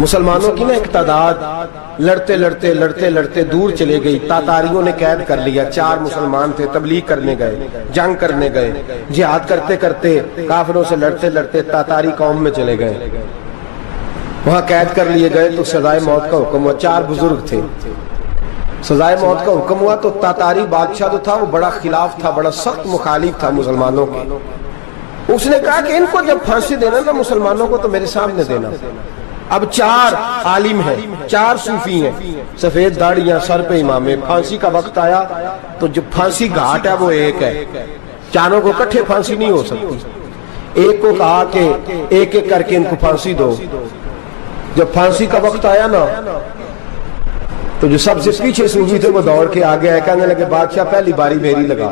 مسلمانوں کی نا ایک تعداد لڑتے لڑتے لڑتے لڑتے دور چلے گئی. تاتاریوں نے قید کر لیا. 4 مسلمان تھے, تبلیغ کرنے گئے, جنگ کرنے گئے, جہاد کرتے کرتے کافروں سے لڑتے لڑتے تاتاری قوم میں چلے گئے. وہاں قید کر لیے گئے تو سزائے موت کا حکم ہوا. 4 بزرگ تھے, سزائے موت کا حکم ہوا تو تاتاری بادشاہ جو تھا وہ بڑا خلاف تھا, بڑا سخت مخالف تھا مسلمانوں کے. اس نے کہا کہ ان کو جب پھانسی دینا نا مسلمانوں کو تو میرے سامنے دینا. اب 4 عالم ہیں, 4 صوفی ہیں, سفید داڑیاں, سر پہ امامے. پھانسی کا وقت آیا تو جو پھانسی گھاٹ ہے وہ ایک ہے, چاروں کو کٹھے پھانسی نہیں ہو سکتی. ایک کو کہا کہ ایک ایک کر کے ان کو پھانسی دو. جب پھانسی کا وقت آیا نا تو جو سب سے پیچھے صوفی تھے وہ دوڑ کے آگے آئے, کہنے لگے بادشاہ پہلی باری میری لگا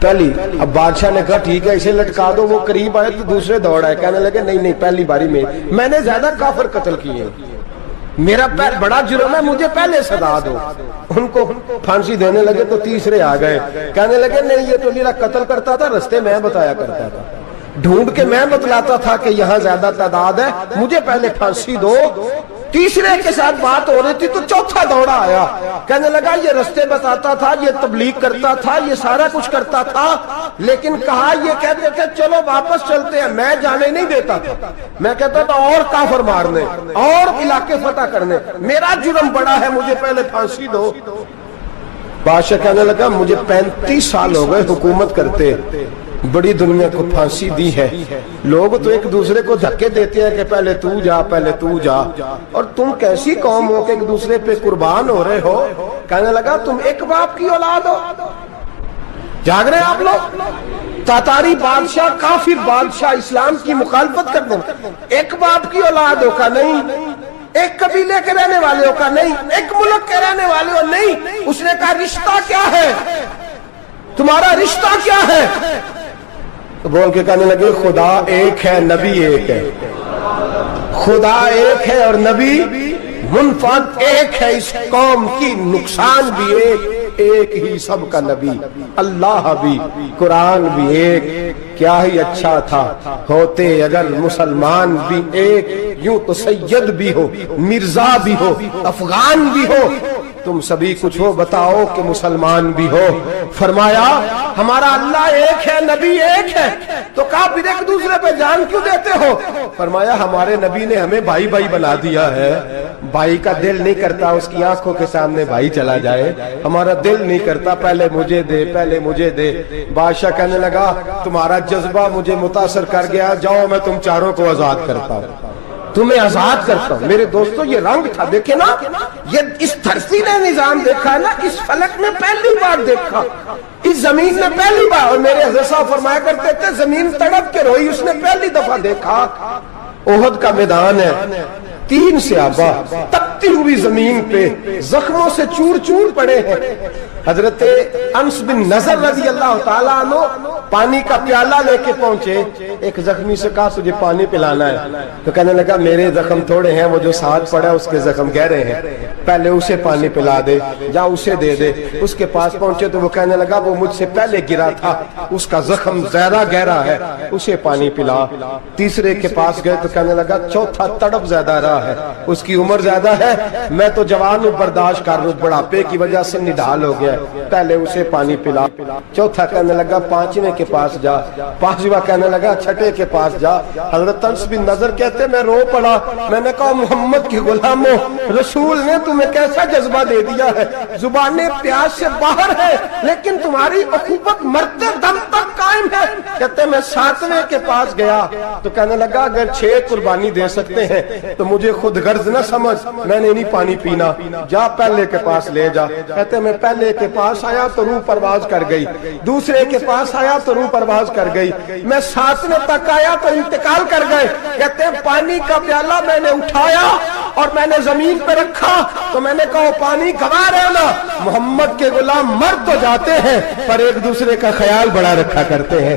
پہلی. اب بادشاہ نے کہا ٹھیک ہے اسے لٹکا دو. وہ قریب آئے تو دوسرے دوڑ آئے, کہنے لگے نہیں نہیں پہلی باری میں نے زیادہ کافر قتل کیے, میرا بڑا جرم ہے, مجھے پہلے سزا دو. ان کو پھانسی دینے لگے تو تیسرے آ گئے, کہنے لگے نہیں یہ تو میرا قتل کرتا تھا, رستے میں بتایا کرتا تھا, ڈھونڈ کے میں بتلاتا تھا کہ یہاں زیادہ تعداد ہے, مجھے پہلے پھانسی دو. تیسرے کے ساتھ بات ہو رہی تھی تو چوتھا دوڑا آیا, کہنے لگا یہ رستے بتاتا تھا, یہ تبلیغ کرتا تھا, یہ سارا کچھ کرتا تھا, لیکن کہا یہ کہتے تھے چلو واپس چلتے ہیں, میں جانے نہیں دیتا تھا. میں کہتا تھا اور کافر مارنے اور علاقے فتح کرنے, میرا جرم بڑا ہے, مجھے پہلے پھانسی دو. بادشاہ کہنے لگا مجھے 35 سال ہو گئے حکومت کرتے, بڑی دنیا کو پھانسی دی ہے. لوگ تو ایک دوسرے کو دھکے دیتے ہیں کہ پہلے تو جا پہلے تو جا, اور تم کیسی قوم ہو کہ ایک دوسرے پہ قربان ہو رہے ہو. کہنے لگا تم ایک باپ کی اولاد ہو. جاگ رہے ہیں آپ لوگ؟ تاتاری بادشاہ, کافر بادشاہ, اسلام کی مخالفت کر دیں. ایک باپ کی اولاد ہو کا نہیں, ایک قبیلے کے رہنے والے ہو کا نہیں, ایک ملک کے رہنے والے ہو نہیں. اس نے کہا رشتہ کیا ہے تمہارا, رشتہ کیا ہے؟ تو بول کے کہنے لگے خدا ایک ہے, نبی ایک ہے. خدا ایک ہے اور نبی منفرد ایک ہے. اس قوم کی نقصان بھی ایک ہی سب کا نبی, اللہ بھی, قرآن بھی ایک. کیا ہی اچھا تھا ہوتے اگر مسلمان بھی ایک, یوں تو سید بھی ہو, مرزا بھی ہو, افغان بھی ہو, تم سبھی کچھ ہو, بتاؤ کہ مسلمان بھی ہو. فرمایا ہمارا اللہ ایک ہے, نبی ایک ہے. تو کہا پھر ایک دوسرے پہ جان کیوں دیتے ہو؟ فرمایا ہمارے نبی نے ہمیں بھائی بھائی بنا دیا ہے. بھائی کا دل نہیں کرتا اس کی آنکھوں کے سامنے بھائی چلا جائے, ہمارا دل نہیں کرتا پہلے مجھے دے پہلے مجھے دے. بادشاہ کہنے لگا تمہارا جذبہ مجھے متاثر کر گیا, جاؤ میں تم چاروں کو آزاد کرتا ہوں, تمہیں آزاد کرتا ہوں. میرے دوستو یہ رنگ تھا, دیکھیں نا, یہ اس دھرتی نے نظام دیکھا ہے نا, اس فلک میں پہلی بار دیکھا, اس زمین نے پہلی بار. اور میرے حضرت صاحب فرمایا کرتے تھے زمین تڑپ کے روئی, اس نے پہلی دفعہ دیکھا. احد کا میدان ہے, 3 صحابہ تپتی ہوئی زمین پہ زخموں سے چور چور پڑے ہیں. حضرت انس بن نضر رضی اللہ تعالیٰ عنہ پانی کا پیالہ لے کے پہنچے. ایک زخمی سے کہا تجھے پانی پلانا ہے, تو کہنے لگا میرے زخم تھوڑے ہیں, وہ جو ساتھ پڑا اس کے زخم گہرے ہیں, پہلے اسے پانی پلا دے, جا اسے دے دے. اس کے پاس پہنچے تو وہ کہنے لگا وہ مجھ سے پہلے گرا تھا, اس کا زخم زیادہ گہرا ہے, اسے پانی پلا. تیسرے کے پاس گئے تو کہنے لگا چوتھا تڑپ زیادہ رہا ہے, اس کی عمر زیادہ ہے, میں تو جوان ہوں برداشت کر لوں, بڑھاپے کی وجہ سے نڈال ہو گیا, پہلے اسے پانی پلا. چوتھا کہنے لگا 5ویں کے پاس جا, 5واں کہنے لگا 6ٹھے کے پاس جا. حضرت انس بن نضر کہتے میں رو پڑا, میں نے کہا محمد کے غلاموں, رسول نے تمہیں کیسا جذبہ دے دیا ہے, زبانیں پیاس سے باہر ہے لیکن تمہاری اخوت مرتے دم تک قائم ہے. کہتے میں 7ویں کے پاس گیا تو کہنے لگا اگر 6 قربانی دے سکتے ہیں تو مجھے خود غرض نہ سمجھ, میں نے نہیں پانی پینا, جا پہلے کے پاس لے جا. کہتے میں پہلے کے پاس آیا تو روح پرواز کر گئی, دوسرے کے پاس آیا تو روح پرواز کر گئی, میں 7ویں تک آیا تو انتقال کر گئے. کہتے ہیں پانی کا پیالہ میں نے اٹھایا اور میں نے زمین پہ رکھا تو میں نے کہا پانی گوا رہنا, محمد کے غلام مر تو جاتے ہیں پر ایک دوسرے کا خیال بڑا رکھا کرتے ہیں.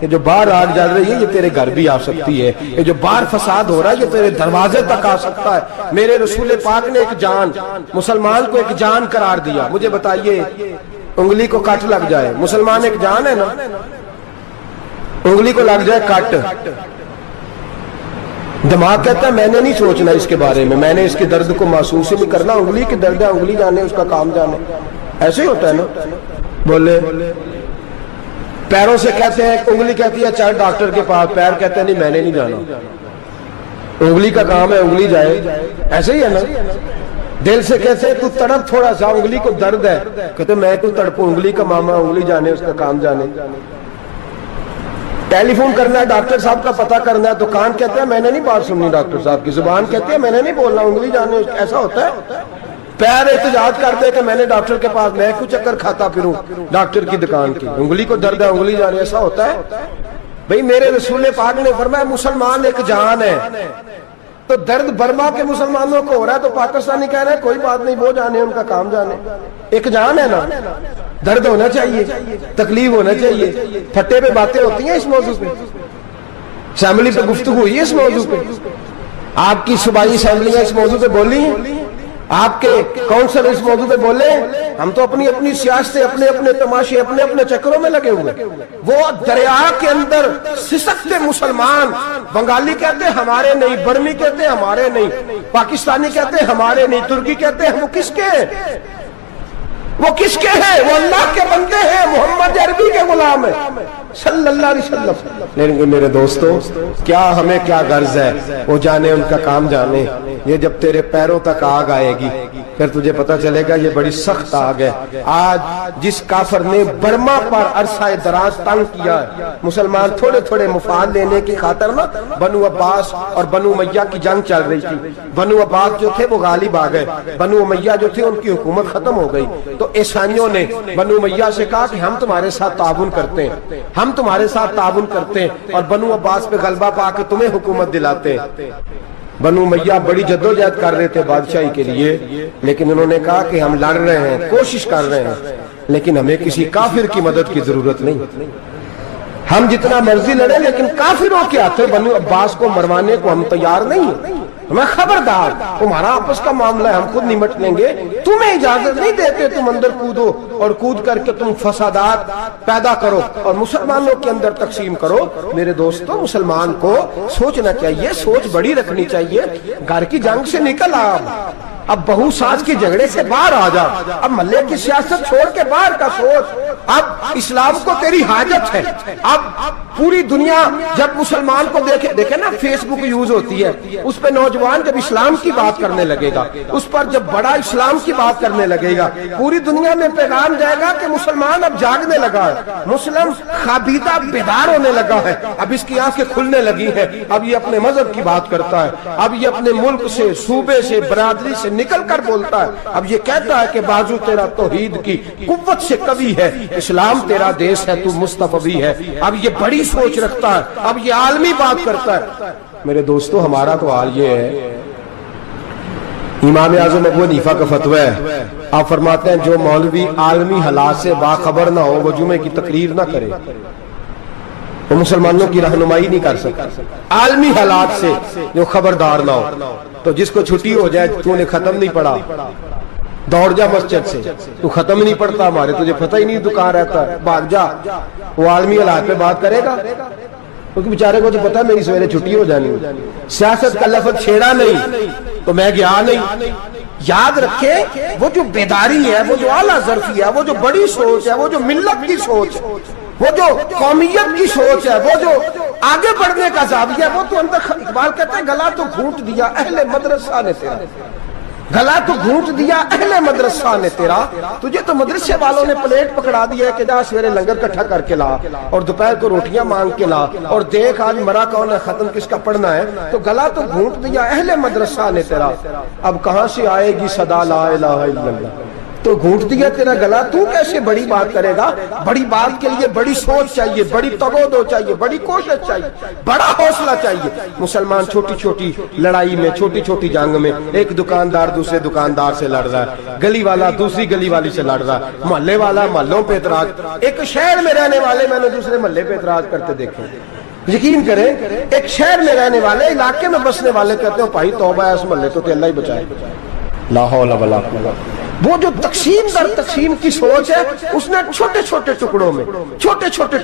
یہ جو باہر آگ جل رہی ہے یہ تیرے گھر بھی آ سکتی ہے، یہ جو باہر فساد ہو رہا ہے یہ تیرے دروازے تک آ سکتا ہے۔ میرے رسول پاک نے ایک جان، مسلمان کو ایک جان قرار دیا۔ مجھے بتائیے انگلی کو کٹ لگ جائے، مسلمان ایک جان ہے نا، انگلی کو لگ جائے کٹ، دماغ کہتا ہے میں نے نہیں سوچنا اس کے بارے میں نے اس کے درد کو محسوس ہی نہیں کرنا، انگلی کی درد ہے، انگلی جانے اس کا کام جانے، ایسے ہی ہوتا ہے نا۔ بولے پیروں سے کہتے ہیں، انگلی کہتی ہے چل ڈاکٹر کے پاس، پیر کہتے ہیں نہیں میں نے نہیں جانا، انگلی کا کام ہے انگلی جائے، ایسے ہی ہے نا۔ دل سے کہتے ہیں تو تڑپ تھوڑا سا، انگلی کو درد ہے، کہتے ہیں میں تو تڑپوں، انگلی کا ماما، انگلی جانے اس کا کام جانے۔ ٹیلی فون کرنا ہے ڈاکٹر صاحب کا پتہ کرنا ہے تو کان کہتے ہیں میں نے نہیں بات سننی ڈاکٹر صاحب کی، زبان کہتی ہے میں نے نہیں بولنا، انگلی جانے، ایسا ہوتا ہے۔ پیر احتجاج کرتے کہ میں نے ڈاکٹر کے پاس، میں کچھ چکر کھاتا پھروں ڈاکٹر کی دکان کی، انگلی کو درد ہے انگلی جانے، ایسا ہوتا ہے بھئی۔ میرے رسول پاک نے فرمایا مسلمان ایک جان ہے، تو درد برما کے مسلمانوں کو ہو رہا ہے تو پاکستانی کہہ رہے ہیں کوئی بات نہیں وہ جانے ان کا کام جانے، ایک جان ہے نا، درد ہونا چاہیے، تکلیف ہونا چاہیے۔ پھٹے پہ باتیں ہوتی ہیں اس موضوع پہ، اسمبلی پہ گفتگو ہوئی ہے اس موضوع پہ، آپ کی صوبائی اسمبلیاں اس موضوع پہ بولی ہیں، آپ کے کونسل اس موضوع پہ بولے، ہم تو اپنی اپنی سیاست، اپنے اپنے تماشے، اپنے اپنے چکروں میں لگے ہوئے۔ وہ دریا کے اندر سسکتے مسلمان، بنگالی کہتے ہیں ہمارے نہیں، برمی کہتے ہیں ہمارے نہیں، پاکستانی کہتے ہیں ہمارے نہیں، ترکی کہتے ہیں وہ کس کے ہیں؟ وہ کس کے ہیں؟ وہ اللہ کے بندے ہیں، محمد عربی کے غلام ہیں صلی اللہ علیہ وسلم۔ لیکن میرے دوستو کیا ہمیں کیا غرض ہے، وہ جانے ان کا کام جانے۔ یہ جب تیرے پیروں تک آگ آئے گی پھر تجھے پتہ چلے گا یہ بڑی سخت آگ ہے۔ آج جس کافر نے برما پر عرصہ دراز تنگ کیا ہے، مسلمان تھوڑے تھوڑے مفاد لینے کی خاطر نا، بنو عباس اور بنو امیہ کی جنگ چل رہی تھی، بنو عباس جو تھے وہ غالب آ گئے، بنو امیہ جو تھے ان کی حکومت ختم ہو گئی، تو عیسائیوں نے بنو امیہ سے کہا کہ ہم تمہارے ساتھ تعاون کرتے ہیں، ہم تمہارے ساتھ تعاون کرتے ہیں اور بنو عباس پہ غلبہ پا کے تمہیں حکومت دلاتے ہیں۔ بنو امیہ بڑی جدوجہد کر رہے تھے بادشاہی کے لیے، لیکن انہوں نے کہا کہ ہم لڑ رہے ہیں، کوشش کر رہے ہیں، لیکن ہمیں کسی کافر کی مدد کی ضرورت نہیں، ہم جتنا مرضی لڑیں لیکن کافروں کے ہاتھوں بنو عباس کو مروانے کو ہم تیار نہیں ہیں، ہمیں خبردار، تمہارا آپس کا معاملہ ہے، ہم خود نمٹ لیں گے، تمہیں اجازت نہیں دیتے تم اندر کودو اور کود کر کے تم فسادات پیدا کرو اور مسلمانوں کے اندر تقسیم کرو۔ میرے دوستو مسلمان کو سوچنا چاہیے، سوچ بڑی رکھنی چاہیے، گھر کی جنگ سے نکل آ، اب بہو ساز کے جھگڑے سے باہر آ جا، اب محلے کی سیاست چھوڑ کے باہر کا سوچ، اب اسلام کو تیری حاجت ہے۔ اب پوری دنیا جب مسلمان کو دیکھے نا، فیس بک یوز ہوتی ہے، اس پہ نوجوان جب اسلام کی بات کرنے لگے گا، اس پر جب بڑا اسلام کی بات کرنے لگے گا، پوری دنیا میں پیغام جائے گا کہ مسلمان اب جاگنے لگا ہے، مسلم خوابیدہ بیدار ہونے لگا ہے، اب اس کی آنکھیں کھلنے لگی ہیں، اب یہ اپنے مذہب کی بات کرتا ہے، اب یہ اپنے ملک سے، صوبے سے، برادری سے نکل کر بولتا ہے، اب یہ کہتا ہے کہ بازو تیرا توحید کی قوت سے قوی ہے، اسلام تیرا دیس ہے، تو مصطفی ہے، اب یہ بڑی سوچ رکھتا ہے، اب یہ عالمی بات کرتا ہے۔ میرے دوستو ہمارا تو حال یہ ہے، امام اعظم ابو حنیفہ کا فتویٰ ہے، آپ فرماتے ہیں جو مولوی عالمی حالات سے باخبر نہ ہو وہ جمعے کی تقریر نہ کرے، وہ مسلمانوں کی رہنمائی نہیں کر سکتا، عالمی حالات سے جو خبردار نہ ہو۔ تو جس کو چھٹی ہو جائے تو نے ختم نہیں پڑھا، دوڑ جا مسجد سے، تو ختم نہیں پڑھتا ہمارے، تجھے پتہ ہی نہیں تو کہاں رہتا ہے، بھاگ جا، وہ عالمی حالات پہ بات کرے گا، کیونکہ بیچارے کو تو پتہ ہے میری سویرے چھٹی ہو جانی، سیاست کا لفظ چھیڑا نہیں تو میں گیا نہیں۔ یاد رکھے وہ جو بیداری ہے، وہ جو اعلیٰ ظرفی ہے، وہ جو بڑی سوچ ہے، وہ جو ملت کی سوچ ہے، وہ جو قومیت کی سوچ ہے، وہ جو آگے بڑھنے کا زاویہ ہے، وہ تو اندر، اقبال کہتا ہے گلا تو گھونٹ دیا اہل مدرسہ نے تیرا، گلا تو گھونٹ دیا اہل مدرسہ نے تیرا، تجھے تو مدرسے والوں نے پلیٹ پکڑا دیا ہے کہ جا سویرے لنگر کٹھا کر کے لا اور دوپہر کو روٹیاں مانگ کے لا اور دیکھ آج مرا کون ہے، ختم کس کا پڑھنا ہے، تو گلا تو گھونٹ دیا اہل مدرسہ نے تیرا، اب کہاں سے آئے گی صدا لا الہ الا اللہ، تو گھونٹ دیا تیرا گلا، تو کیسے بڑی بات کرے گا؟ بڑی بات کے لیے بڑی سوچ چاہیے، بڑی تگودو چاہیے، بڑی کوشش چاہیے، بڑا حوصلہ چاہیے۔ مسلمان چھوٹی چھوٹی لڑائی میں، چھوٹی چھوٹی جنگ میں، ایک دکاندار دوسرے دکاندار سے لڑ رہا ہے، گلی والا دوسری گلی والی سے لڑ رہا ہے، محلے والا محلوں پہ اعتراض، ایک شہر میں رہنے والے میں نے دوسرے محلے پہ اعتراض کرتے دیکھے۔ یقین کریں ایک شہر میں رہنے والے، علاقے میں بسنے والے کہتے ہیں بھائی توبہ ہے اس محلے تو اللہ ہی بچائے۔ لا حول ولا قوت۔ وہ جو تقسیم در تقسیم کی سوچ ہے، اس نے چھوٹے چھوٹے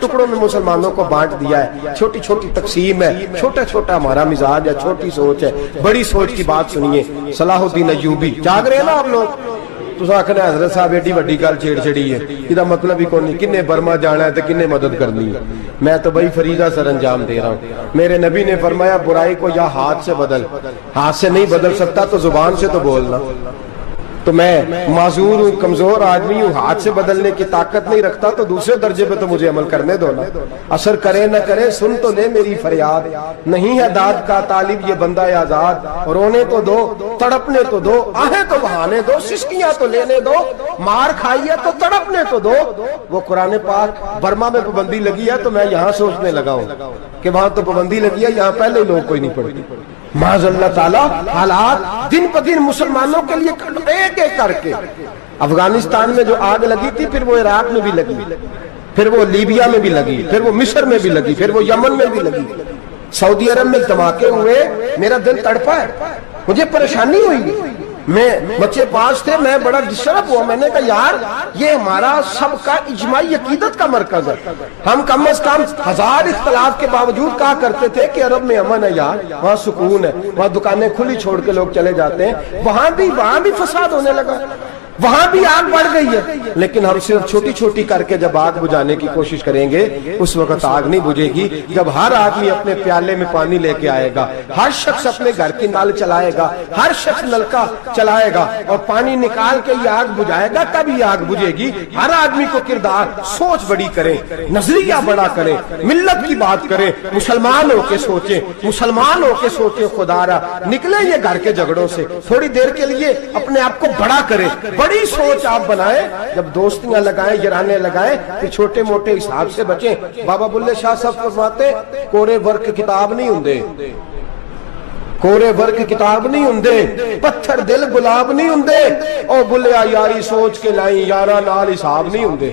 ٹکڑوں میں مسلمانوں کو بانٹ دیا ہے۔ چھوٹی چھوٹی تقسیم ہے، چھوٹا چھوٹا ہمارا مزاج ہے، چھوٹی سوچ ہے۔ بڑی سوچ کی بات سنیے، صلاح الدین ایوبی، جاگ رہے ہیں نا آپ لوگ؟ تو آخنا حضرت صاحب ایڈی وڈی گل چھیڑ چھڑی ہے، یہ مطلب ہی کون نہیں، کنے برما جانا ہے تو کنے مدد کرنی ہے۔ میں تو بھائی فریضہ سر انجام دے رہا ہوں۔ میرے نبی نے فرمایا برائی کو یا ہاتھ سے بدل، ہاتھ سے نہیں بدل سکتا تو زبان سے تو بولنا۔ تو میں معذور ہوں، کمزور آدمی ہوں، ہاتھ سے بدلنے کی طاقت نہیں رکھتا، تو دوسرے درجے پہ تو مجھے عمل کرنے دو نا۔ اثر کرے نہ کرے سن تو لے میری فریاد، نہیں ہے داد کا طالب یہ بندہ آزاد، رونے تو دو، تڑپنے تو دو، آہیں تو بہانے دو، سسکیاں تو لینے دو، مار کھائیے تو تڑپنے تو دو۔ وہ قرآن پاک برما میں پابندی لگی ہے تو میں یہاں سوچنے لگا ہوں کہ وہاں تو پابندی لگی ہے، یہاں پہلے لوگ کوئی نہیں پڑھتی۔ معاذ اللہ تعالیٰ حالات دن پہ دن مسلمانوں کے لیے ایک ایک کر کے، افغانستان میں جو آگ لگی تھی پھر وہ عراق میں بھی لگی، پھر وہ لیبیا میں بھی لگی، پھر وہ مصر میں بھی لگی، پھر وہ یمن میں بھی لگی، سعودی عرب میں دھماکے ہوئے، میرا دل تڑپا ہے، مجھے پریشانی ہوئی، میں بچے پاس تھے، میں بڑا ڈسٹرب ہوا، میں نے کہا یار یہ ہمارا سب کا اجماعی عقیدت کا مرکز ہے، ہم کم از کم ہزار اختلاف کے باوجود کہا کرتے تھے کہ عرب میں امن ہے یار، وہاں سکون ہے، وہاں دکانیں کھلی چھوڑ کے لوگ چلے جاتے ہیں، وہاں بھی فساد ہونے لگا، وہاں بھی آگ بڑھ گئی ہے۔ لیکن ہم صرف چھوٹی چھوٹی کر کے جب آگ بجھانے کی کوشش کریں گے اس وقت آگ نہیں بجھے گی، جب ہر آدمی اپنے پیالے میں پانی لے کے آئے گا، ہر شخص اپنے گھر کی نل چلائے گا، ہر شخص نلکا چلائے گا اور پانی نکال کے یہ آگ بجھائے گا، تب یہ آگ بجھے گی۔ ہر آدمی کو کردار سوچ بڑی کریں، نظریہ بڑا کریں، ملت کی بات کریں، مسلمان ہو کے سوچیں، مسلمان ہو کے سوچیں، خدا را نکلیں یہ گھر کے جھگڑوں سے، تھوڑی دیر کے لیے اپنے آپ کو بڑا کریں، بڑی سوچ آپ بنائیں، جب دوستیاں لگائیں، یرانے لگائیں، پھر چھوٹے موٹے حساب سے بچیں۔ بابا بلے شاہ صاحب فرماتے کورے ورک کتاب نہیں ہوندے، کورے ورک کتاب نہیں ہوندے، پتھر دل گلاب نہیں ہوندے، او بلیا یاری سوچ کے لائیں، یارا نال حساب نہیں ہوندے۔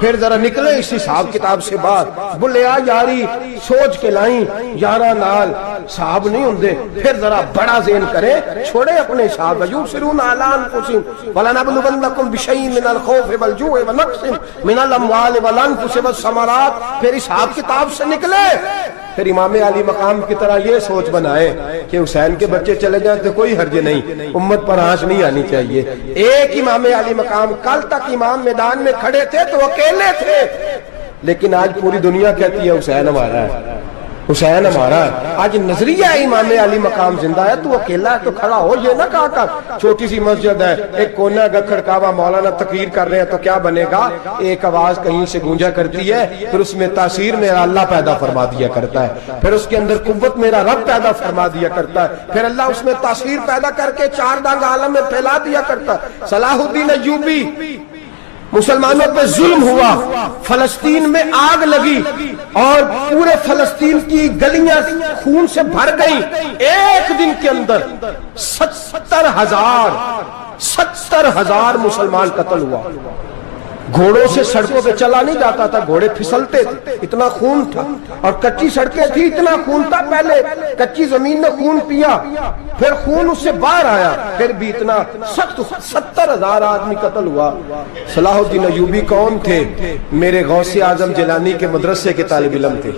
پھر ذرا نکلے اس حساب کتاب سے بات، بلیا یاری سوچ کے لائیں، یارا نال حساب نہیں ہوندے۔ پھر ذرا بڑا ذہن کریں، چھوڑے اپنے حساب، یبصرون اعلی انفسہم ولنبلونکم بشیء من الخوف والجوع ونقص من الاموال والانفس والثمرات۔ پھر حساب کتاب سے نکلے، پھر امام علی مقام کی طرح یہ سوچ بنائے کہ حسین کے بچے چلے جائیں تو کوئی حرج نہیں، امت پر آنچ نہیں آنی چاہیے۔ ایک امام علی مقام، کل تک امام میدان میں کھڑے تھے تو اکیلے تھے، لیکن آج پوری دنیا کہتی ہے حسین ہمارا ہے، حسین ہمارا ہے۔ آج نظریہ امام علی مقام زندہ ہے، تو اکیلا ہے تو کھڑا ہو، یہ نہ کہا کر چھوٹی سی مسجد ہے، ایک کونا کا کھڑکاوا، مولانا تقریر کر رہے ہیں تو کیا بنے گا، ایک آواز کہیں سے گونجا کرتی ہے، پھر اس میں تاثیر میرا اللہ پیدا فرما دیا کرتا ہے، پھر اس کے اندر قوت میرا رب پیدا فرما دیا کرتا ہے، پھر اللہ اس میں تاثیر پیدا کر کے چار دانگ عالم میں پھیلا دیا کرتا ہے۔ صلاح الدین ایوبی، مسلمانوں پہ ظلم ہوا، فلسطین میں آگ لگی اور پورے فلسطین کی گلیاں خون سے بھر گئیں، ایک دن کے اندر 70,000 مسلمان قتل ہوا۔ گھوڑوں سے سڑکوں پہ چلا نہیں جاتا تھا، گھوڑے پھسلتے تھے، اتنا خون تھا، اور کچی سڑکیں تھی، اتنا خون تھا، پہلے کچی زمین نے خون پیا، پھر خون اس سے باہر آیا، پھر بھی اتنا سخت 70,000 آدمی قتل ہوا۔ صلاح الدین ایوبی کون تھے؟ میرے غوث اعظم جیلانی کے مدرسے کے طالب علم تھے۔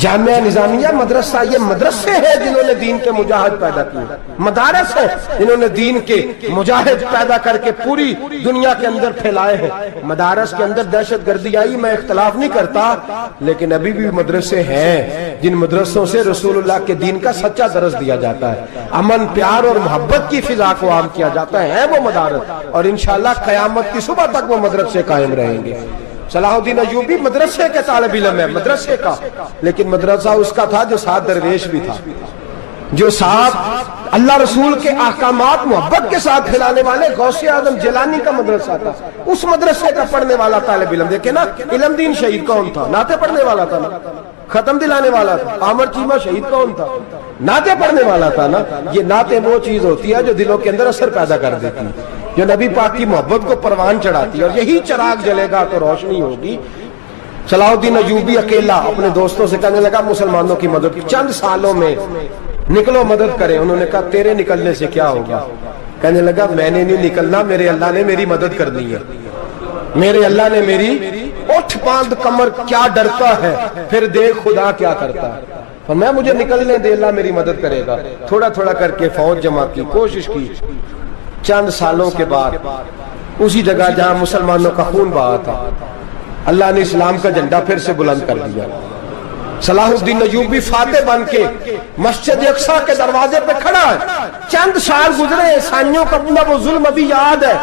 جامعہ نظامیہ مدرسہ، یہ مدرسے ہیں جنہوں نے دین کے مجاہد پیدا کیے، مدارس ہیں جنہوں نے دین کے مجاہد پیدا کر کے پوری دنیا کے اندر پھیلائے ہیں۔ مدارس کے اندر دہشت گردی آئی، میں اختلاف نہیں کرتا، لیکن ابھی بھی مدرسے ہیں جن مدرسوں سے رسول اللہ کے دین کا سچا درس دیا جاتا ہے، امن، پیار اور محبت کی فضا کو عام کیا جاتا ہے وہ مدارس، اور انشاءاللہ قیامت کی صبح تک وہ مدرسے قائم رہیں گے۔ صلاح الدین ایوبی مدرسے کے طالب علم ہے، مدرسے کا، لیکن مدرسہ اس کا تھا جو ساتھ درویش بھی تھا، جو صاحب اللہ رسول کے احکامات محبت کے ساتھ کھلانے والے غوث اعظم جیلانی کا مدرسہ تھا، اس مدرسے کا پڑھنے والا طالب علم، دیکھیں نا علم دین شہید کون تھا؟ نعتیں پڑھنے والا تھا نا، ختم دلانے والا تھا۔ عامر چیمہ شہید کون تھا؟ نعتیں پڑھنے والا تھا نا۔ یہ نعتیں وہ چیز ہوتی ہے جو دلوں کے اندر اثر پیدا کر دیتی ہے، جو نبی پاک کی محبت کو پروان چڑھاتی ہے، اور یہی چراغ جلے گا تو روشنی ہوگی۔ صلاح الدین ایوبی اکیلا اپنے دوستوں سے کہنے لگا مسلمانوں کی مدد چند سالوں میں نکلو مدد کریں۔ انہوں نے کہا تیرے نکلنے سے کیا ہوگا؟ کہنے لگا میں نے نہیں نکلنا، میرے اللہ نے میری مدد کرنی ہے، میرے اللہ نے میری اٹھ باندھ کمر، کیا ڈرتا ہے پھر دیکھ خدا کیا کرتا ہے، اور میں مجھے نکلنے دے، اللہ میری مدد کرے گا۔ تھوڑا تھوڑا کر کے فوج جمع کی، کوشش کی۔ چند سالوں کے بعد اسی جگہ جہاں مسلمانوں کا خون بہا تھا، اللہ نے اسلام کا جھنڈا پھر سے بلند کر دیا۔ صلاح الدین ایوبی فاتح بن کے مسجد اقصیٰ کے دروازے پہ کھڑا ہے۔ چند سال گزرے، عیسائیوں کا اپنا وہ ظلم ابھی یاد ہے،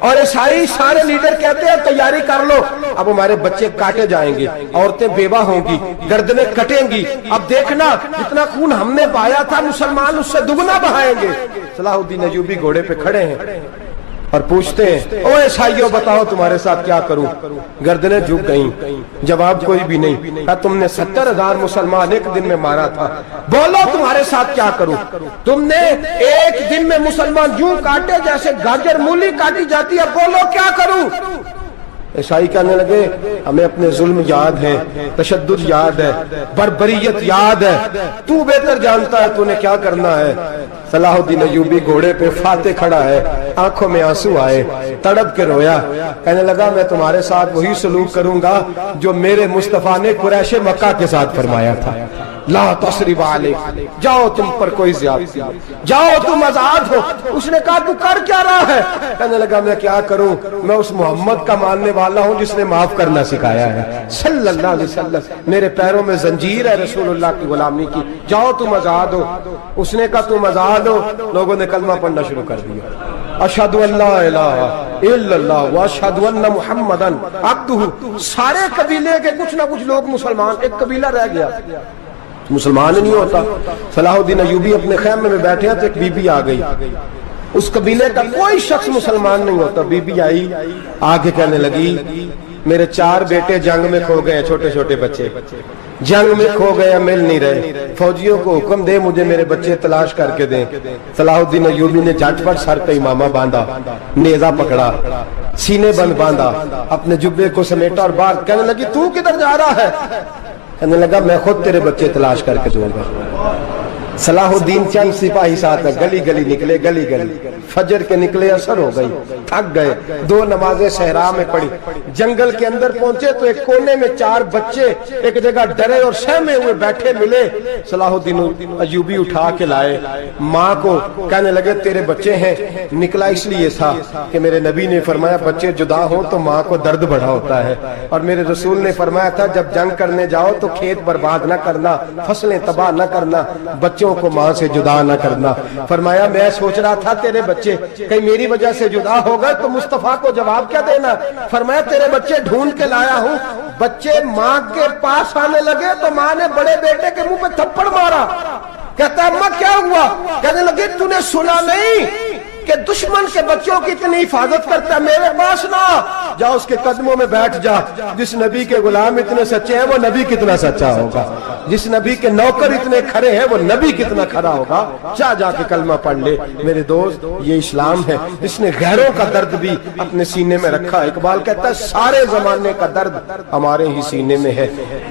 اور عیسائی سارے لیڈر کہتے ہیں تیاری کر لو، اب ہمارے بچے کاٹے جائیں گے، عورتیں بیوہ ہوں گی، گردنیں کٹیں گی، اب دیکھنا جتنا خون ہم نے بہایا تھا مسلمان اس سے دگنا بہائیں گے۔ صلاح الدین ایوبی گھوڑے پہ کھڑے ہیں اور پوچھتے ہیں او عیسائیوں بتاؤ تمہارے ساتھ کیا کروں؟ گردنیں جھک گئیں، جواب کوئی بھی نہیں۔ کہا تم نے 70,000 مسلمان ایک دن میں مارا تھا، بولو تمہارے ساتھ کیا کروں؟ تم نے ایک دن میں مسلمان یوں کاٹے جیسے گاجر مولی کاٹی جاتی ہے، بولو کیا کروں؟ عیسائی کہنے لگے ہمیں اپنے ظلم یاد ہے، تشدد یاد ہے، بربریت یاد ہے، تو بہتر جانتا ہے تو نے کیا کرنا ہے۔ صلاح الدین ایوبی گھوڑے پہ فاتح کھڑا ہے، آنکھوں میں آنسو آئے، تڑپ کے رویا، کہنے لگا میں تمہارے ساتھ وہی سلوک کروں گا جو میرے مصطفیٰ نے قریش مکہ کے ساتھ فرمایا تھا، لا تصریب علیک، جاؤ تم پر کوئی زیادتی، جاؤ تم آزاد ہو۔ اس نے کہا تو کر کیا رہا ہے؟ کہنے لگا میں کیا کروں، میں اس محمد کا ماننے والا ہوں جس نے معاف کرنا سکھایا ہے صلی اللہ علیہ وسلم، میرے پیروں میں زنجیر ہے رسول اللہ کی غلامی کی، جاؤ تم آزاد ہو۔ اس نے کہا تم آزاد ہو، لوگوں نے کلمہ پڑھنا شروع کر دیا، اشہد ان لا الہ الا اللہ واشہد ان محمدن عبدہ۔ سارے قبیلے کے کچھ نہ کچھ لوگ مسلمان، ایک قبیلہ رہ گیا مسلمان نہیں ہوتا۔ صلاح الدین ایوبی اپنے خیمے میں بیٹھے ہیں تو ایک بی بی آ گئی، اس قبیلے کا کوئی شخص مسلمان نہیں ہوتا۔ بی بی آئی، آگے کہنے لگی میرے 4 بیٹے جنگ میں کھو گئے، چھوٹے چھوٹے بچے جنگ میں کھو گئے، مل نہیں رہے، فوجیوں کو حکم دے مجھے میرے بچے تلاش کر کے دیں۔ صلاح الدین ایوبی نے جھٹ پر سر پہ امامہ باندھا، نیزہ پکڑا، سینے بند باندھا، اپنے جبے کو سمیٹا اور باہر کہنے لگی تو کدھر جا رہا ہے؟ کہنے لگا میں خود تیرے بچے تلاش کر کے دوں گا۔ صلاح الدین چند سپاہی ساتھ گلی گلی نکلے، گلی گلی فجر کے نکلے، اثر ہو گئی، تھک گئے، 2 نمازیں صحرا میں پڑھی، جنگل کے اندر پہنچے تو ایک کونے میں 4 بچے ایک جگہ ڈرے اور سہمے ہوئے بیٹھے ملے۔ صلاح الدین ایوبی اٹھا کے لائے، ماں کو کہنے لگے تیرے بچے ہیں، نکلا اس لیے تھا کہ میرے نبی نے فرمایا بچے جدا ہوں تو ماں کو درد بڑا ہوتا ہے، اور میرے رسول نے فرمایا تھا جب جنگ کرنے جاؤ تو کھیت برباد نہ کرنا، فصلیں تباہ نہ کرنا، بچوں کو ماں سے جدا نہ کرنا۔ فرمایا میں سوچ رہا تھا تیرے بچے کہیں میری وجہ سے جدا ہو گئے تو مصطفیٰ کو جواب کیا دینا۔ فرمایا تیرے بچے ڈھونڈ کے لایا ہوں۔ بچے ماں کے پاس آنے لگے تو ماں نے بڑے بیٹے کے منہ پہ تھپڑ مارا، کہتا ہے اماں کیا ہوا؟ کہنے لگے تو نے سنا نہیں کہ دشمن کے بچوں کی اتنی حفاظت کرتا ہے، میرے پاس نہ جا، اس کے قدموں میں بیٹھ جا۔ جس نبی کے غلام اتنے سچے ہیں وہ نبی کتنا سچا ہوگا، جس نبی کے نوکر اتنے کھڑے ہیں وہ نبی کتنا کھڑا ہوگا، جا کے کلمہ پڑھ لے۔ میرے دوست یہ اسلام ہے جس نے غیروں کا درد بھی اپنے سینے میں رکھا۔ اقبال کہتا ہے سارے زمانے کا درد ہمارے ہی سینے میں ہے،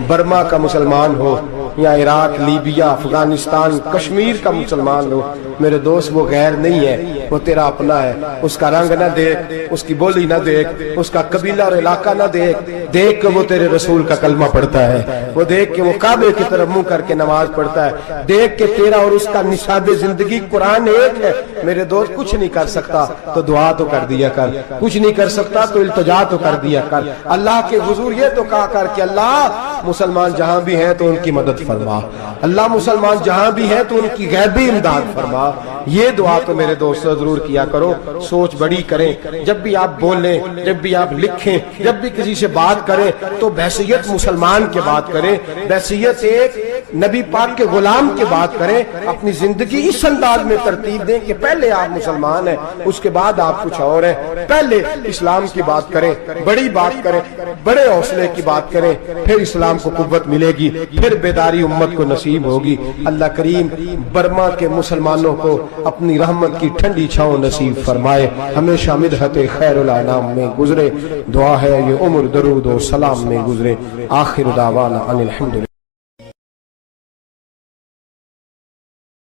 برما کا مسلمان ہو یا عراق، لیبیا، افغانستان، کشمیر کا مسلمان ہو، میرے دوست وہ غیر نہیں ہے، وہ تیرا اپنا ہے۔ اس کا رنگ نہ دیکھ، اس کی بولی نہ دیکھ، اس کا قبیلہ اور علاقہ نہ دیکھ، دیکھ کہ وہ تیرے رسول کا کلمہ پڑھتا ہے، وہ دیکھ کہ وہ کعبے کی طرف منہ کر کے نماز پڑھتا ہے، دیکھ کہ تیرا اور اس کا نصاب زندگی قرآن ایک ہے۔ میرے دوست کچھ نہیں کر سکتا تو دعا تو کر دیا کر، کچھ نہیں کر سکتا تو التجا تو کر دیا کر، اللہ کے حضور یہ تو کہا کر کہ اللہ مسلمان جہاں بھی ہیں تو ان کی مدد فرما، اللہ مسلمان جہاں بھی ہیں تو ان کی غیبی امداد فرما۔ یہ دعا تو میرے دوستو ضرور کیا کرو، سوچ بڑی کریں، جب بھی آپ بولیں، جب بھی آپ لکھیں، جب بھی کسی سے بات کریں تو بحیثیت مسلمان کے بات کریں، بحیثیت ایک نبی پاک کے غلام کی بات کریں، اپنی زندگی اس انداز میں ترتیب دیں کہ پہلے آپ مسلمان ہیں، اس کے بعد آپ کچھ اور ہیں، پہلے اسلام کی بات کریں، بڑی بات کریں، بڑے حوصلے کی بات کریں، پھر اسلام کو قوت ملے گی، پھر بیداری امت کو نصیب ہوگی۔ اللہ کریم برما کے مسلمانوں کو اپنی رحمت کی ٹھنڈی چھاؤں نصیب فرمائے، ہمیشہ مدحت خیر الانام میں گزرے، دعا ہے یہ عمر درود و سلام میں گزرے۔ آخر دعوانا ان الحمدللہ۔